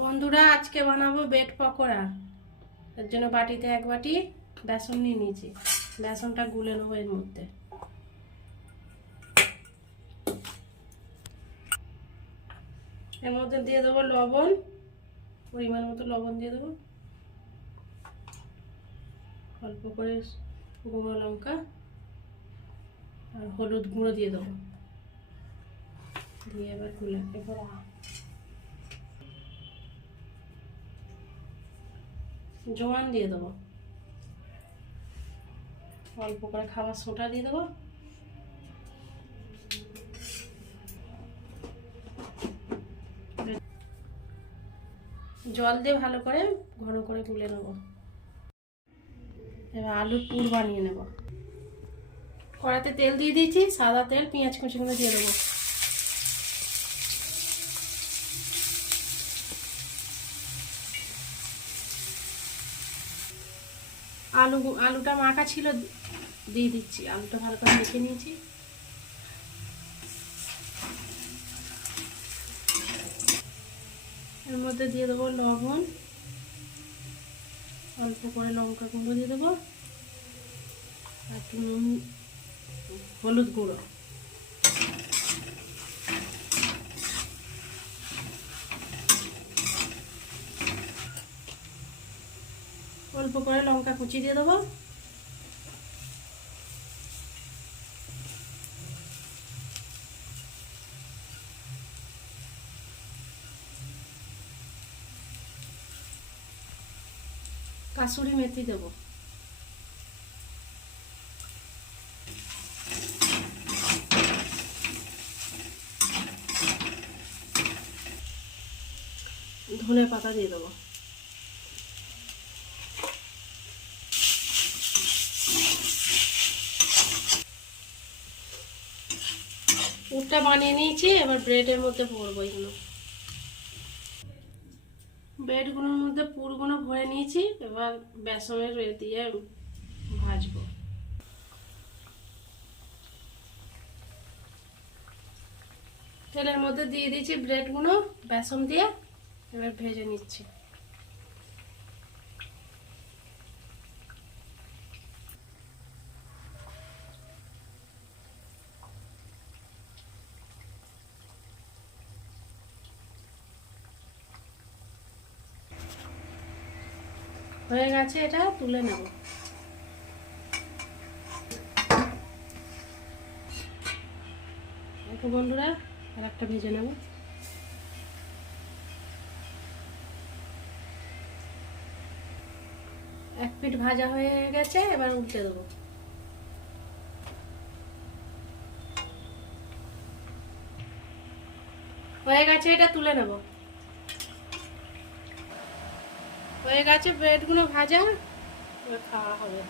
বন্ধুরা, আজকে বানাবো বেড পকোড়া। এর জন্য বাটিতে এক বাটি বেসন নিয়ে নিয়েছি। বেসনটা গুলে নেব এর মধ্যে। এর মধ্যে দিয়ে দেবো লবণ। পরিমাণ মতো লবণ দিয়ে দেবো। অল্প করে গুঁড়ো লঙ্কা আর হলুদ গুঁড়ো দিয়ে দেবো। দিয়ে এবার গুলে এবার জোয়ান দিয়ে দেবো। অল্প করে খাবার সোটা দিয়ে দেবো। জল দিয়ে ভালো করে ঘন করে তুলে নেব। এবার আলুর পুর বানিয়ে নেব। কড়াতে তেল দিয়ে দিয়েছি, সাদা তেল, পেঁয়াজ কুচিগুলো দিয়ে দেবো। আলু আলুটা মাখা ছিল, দিয়ে দিচ্ছি। আলুটা ভালো করে মেখে নিয়েছি। এর মধ্যে দিয়ে দেবো লবণ। অল্প করে লঙ্কা গুঁড়ো দিয়ে দেবো। আর নুন, হলুদ গুঁড়ো। অল্প করে লঙ্কা কুচি দিয়ে দেবো। কাসুরি মেথি দেবো। ধনে পাতা দিয়ে দেবো। পুরটা বানিয়ে নিয়েছি, এবার ব্রেডের মধ্যে ভরবো এগুলো। ব্রেডগুলোর মধ্যে পুরগুলো ভরে নিয়েছি, এবার বেসনের দিয়ে ভাজবো। তেলের মধ্যে দিয়ে দিয়েছি ব্রেডগুলো, বেসন দিয়ে, এবার ভেজে নিচ্ছি। হয়ে গেছে, এটা তুলে নেব। দেখো বন্ধুরা, আর একটা ভেজে নেব। এক পিঠ ভাজা হয়ে গেছে, এবার উল্টে দেবো। হয়ে গেছে, এটা তুলে নেব। হয়ে গেছে ব্রেডগুলো ভাজা খাওয়া হবে।